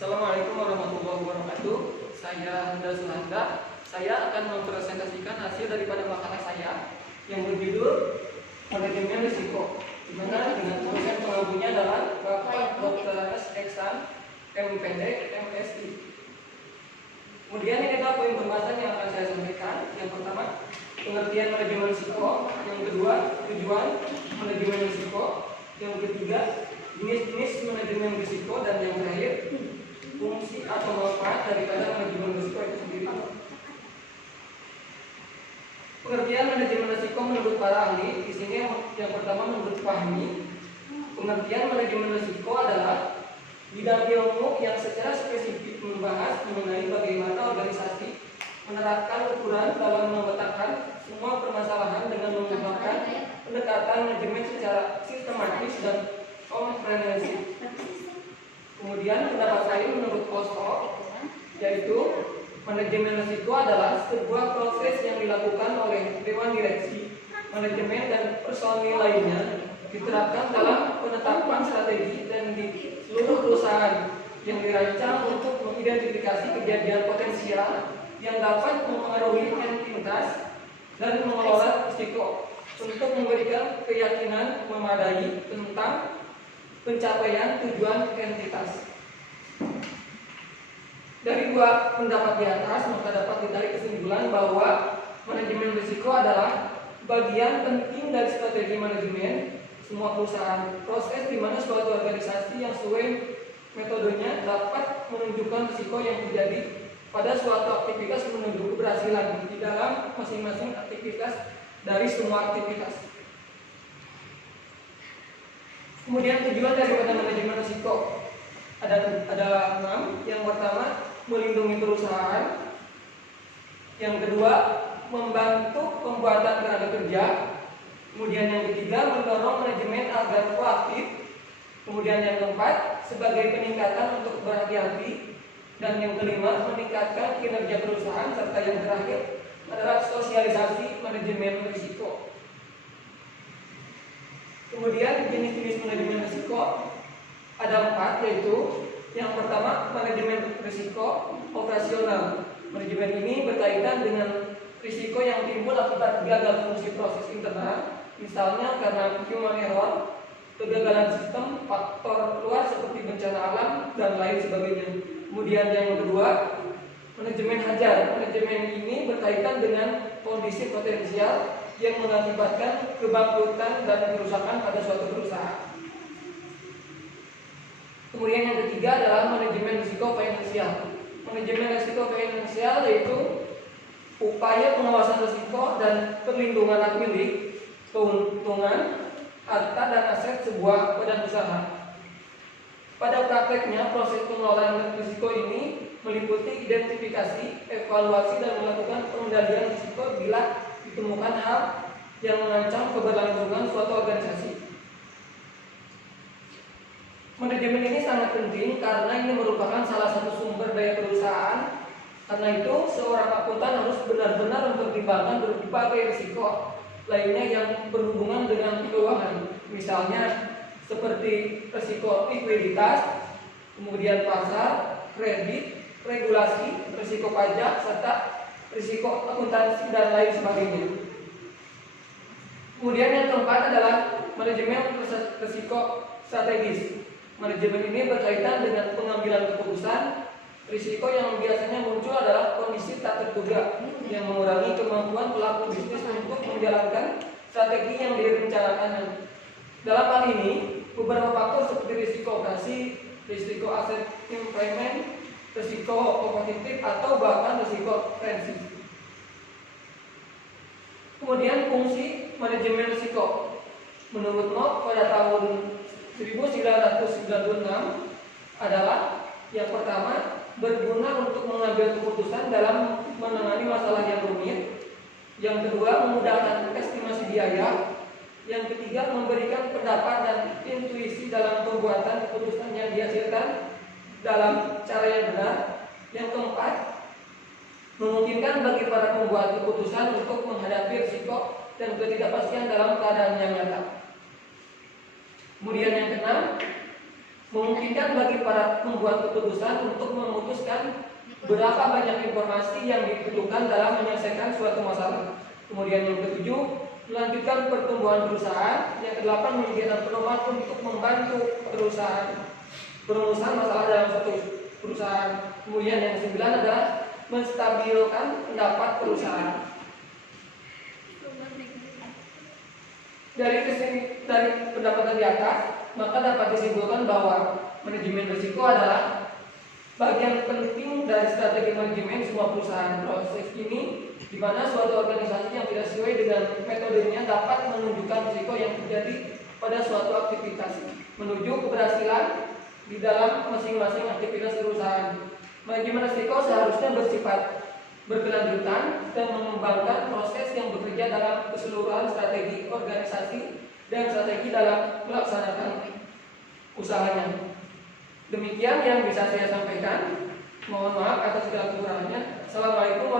Assalamualaikum warahmatullahi wabarakatuh. Saya Handa Sulanda. Saya akan mempresentasikan hasil daripada makalah saya yang berjudul Manajemen Risiko, di mana dengan dosen pengampunya adalah Bapak Dr. S. Eksan, MPD, MSI. Kemudian ini adalah poin pembahasan yang akan saya sampaikan. Yang pertama, pengertian manajemen risiko. Yang kedua, tujuan manajemen risiko. Yang ketiga, jenis-jenis manajemen risiko. Dan yang terakhir, fungsi atau manfaat daripada manajemen risiko itu sendiri. Pengertian manajemen risiko menurut para ahli di sini yang pertama menurut Fahmi, pengertian manajemen risiko adalah bidang ilmu yang secara spesifik membahas mengenai bagaimana organisasi menerapkan ukuran dalam memetakan semua permasalahan dengan menggunakan pendekatan manajemen secara sistematis dan komprehensif. Kemudian pendapat lain menurut Kosto, yaitu manajemen risiko adalah sebuah proses yang dilakukan oleh dewan direksi, manajemen dan personil lainnya diterapkan dalam penetapan strategi dan di seluruh perusahaan yang dirancang untuk mengidentifikasi kejadian potensial yang dapat mempengaruhi entitas dan mengelola risiko untuk memberikan keyakinan memadai tentang pencapaian tujuan entitas. Dari dua pendapat di atas, maka dapat ditarik kesimpulan bahwa manajemen risiko adalah bagian penting dari strategi manajemen semua perusahaan. Proses di mana suatu organisasi yang sesuai metodenya dapat menunjukkan risiko yang terjadi pada suatu aktivitas menuju keberhasilan di dalam masing-masing aktivitas dari semua aktivitas. Kemudian tujuan daripada manajemen risiko ada 6. Yang pertama, melindungi perusahaan. Yang kedua, membantu pembuatan tenaga kerja. Kemudian yang ketiga, mendorong manajemen agar proaktif. Kemudian yang keempat, sebagai peningkatan untuk berhati-hati. Dan yang kelima, meningkatkan kinerja perusahaan. Serta yang terakhir adalah sosialisasi manajemen risiko. Kemudian jenis-jenis manajemen risiko ada 4, yaitu yang pertama manajemen risiko operasional. Manajemen ini berkaitan dengan risiko yang timbul akibat gagal fungsi proses internal, misalnya karena human error, kegagalan sistem, faktor luar seperti bencana alam dan lain sebagainya. Kemudian yang kedua, manajemen hajar. Manajemen ini berkaitan dengan kondisi potensial yang mengakibatkan kebangkrutan dan kerusakan pada suatu perusahaan. Kemudian yang ketiga adalah manajemen risiko finansial. Manajemen risiko finansial yaitu upaya pengawasan risiko dan perlindungan hak milik, keuntungan, harta dan aset sebuah badan usaha. Pada prakteknya, proses pengelolaan risiko ini meliputi identifikasi, evaluasi dan melakukan pengendalian risiko bila ditemukan hal yang mengancam keberlangsungan suatu organisasi. Manajemen ini sangat penting karena ini merupakan salah satu sumber daya perusahaan. Karena itu, seorang akuntan harus benar-benar mempertimbangkan berbagai risiko lainnya yang berhubungan dengan keuangan. Misalnya seperti risiko likuiditas, kemudian pasar, kredit, regulasi, risiko pajak, serta risiko akuntansi dan lain sebagainya. Kemudian yang keempat adalah manajemen risiko strategis. Manajemen ini berkaitan dengan pengambilan keputusan. Risiko yang biasanya muncul adalah kondisi tak terduga yang mengurangi kemampuan pelaku bisnis untuk menjalankan strategi yang direncanakan. Dalam hal ini, beberapa faktor seperti risiko operasi, risiko aset impairment, risiko kompetitif atau bahkan risiko tensi. Kemudian fungsi manajemen risiko. Menurut Knopf pada tahun 1996 adalah yang pertama, berguna untuk mengambil keputusan dalam menangani masalah yang rumit. Yang kedua, memudahkan estimasi biaya. Yang ketiga, memberikan pendapat dan intuisi dalam pembuatan keputusan yang dihasilkan dalam cara yang benar. Yang keempat, memungkinkan bagi para pembuat keputusan untuk menghadapi risiko dan ketidakpastian dalam keadaan yang nyata. Kemudian yang keenam, memungkinkan bagi para pembuat keputusan untuk memutuskan berapa banyak informasi yang dibutuhkan dalam menyelesaikan suatu masalah. Kemudian yang ketujuh, melanjutkan pertumbuhan perusahaan. Yang kedelapan, menyediakan pedoman untuk membantu perusahaan perumusan masalah dalam suatu perusahaan. Kemudian yang kesembilan adalah menstabilkan pendapat perusahaan. Dari pendapatan di atas, maka dapat disimpulkan bahwa manajemen risiko adalah bagian penting dari strategi manajemen semua perusahaan. Proses ini di mana suatu organisasi yang tidak sesuai dengan metodenya dapat menunjukkan risiko yang terjadi pada suatu aktivitas menuju keberhasilan di dalam masing-masing aktivitas perusahaan. Manajemen risiko seharusnya bersifat berkelanjutan dan mengembangkan proses yang bekerja dalam keseluruhan strategi organisasi dan strategi dalam melaksanakan usahanya. Demikian yang bisa saya sampaikan. Mohon maaf atas segala kekurangannya. Assalamualaikum warahmatullahi wabarakatuh.